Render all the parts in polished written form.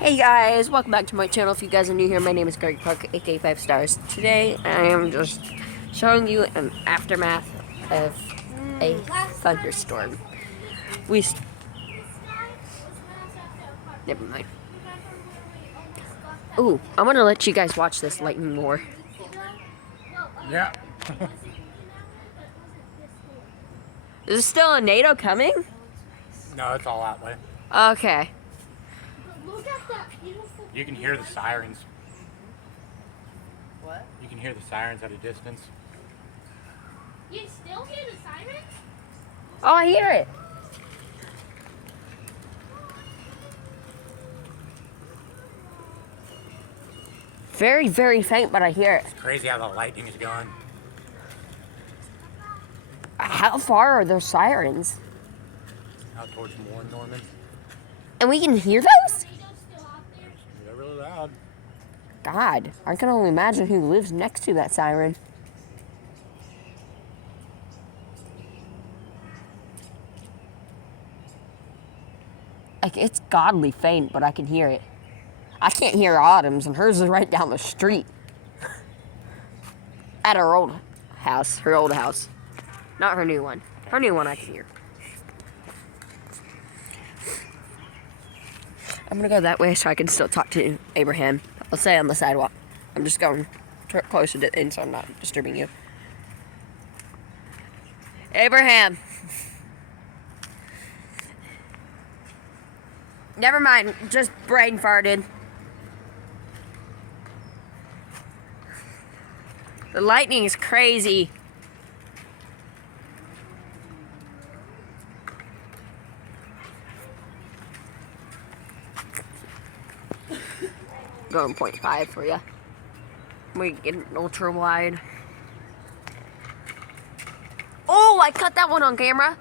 Hey guys, welcome back to my channel. If you guys are new here, my name is Greg Park, aka 5 Stars. Today, I am just showing you an aftermath of a thunderstorm. Never mind. Ooh, I'm gonna let you guys watch this lightning more. Yeah. Is there still a NATO coming? No, it's all that way. Okay. Look at that beautiful. You can hear the sirens. What? You can hear the sirens at a distance. You still hear the sirens? Oh, I hear it. Very, very faint, but I hear it. It's crazy how the lightning is going. How far are those sirens? Out towards Norman. And we can hear those? Still out there? They're really loud. God, I can only imagine who lives next to that siren. Like, it's godly faint, but I can hear it. I can't hear Autumn's, and hers is right down the street. At her old house. Her old house. Not her new one. Her new one I can hear. I'm gonna go that way so I can still talk to Abraham. I'll stay on the sidewalk. I'm just going closer to in so I'm not disturbing you. Abraham! Never mind, just brain farted. The lightning is crazy. Going 0.5 for you. We get an ultra wide. Oh, I cut that one on camera.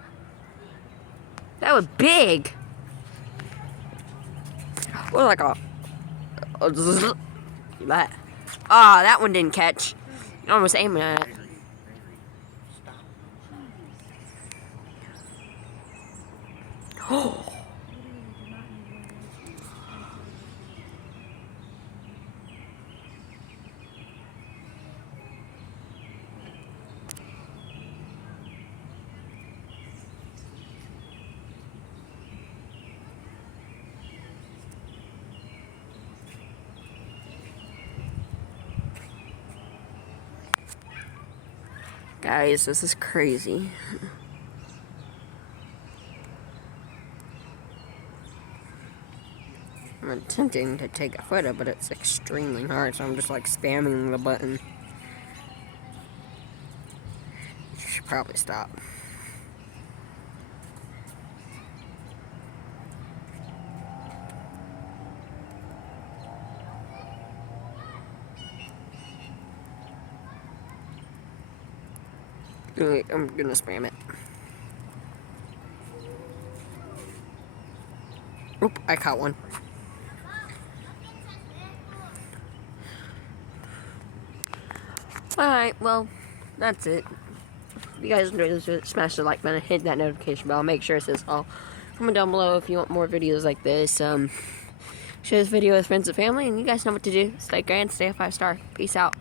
That was big. What like a zzz, that. Ah, that one didn't catch. I was aiming at it. Oh. Guys, this is crazy. I'm attempting to take a photo, but it's extremely hard, so I'm just like spamming the button. Should probably stop. Wait, I'm gonna spam it. Oop, I caught one. Alright, well, that's it. If you guys enjoyed this, smash the like button, hit that notification bell, make sure it says all. Comment down below if you want more videos like this. Share this video with friends and family, and you guys know what to do. Stay grand, stay a 5 star. Peace out.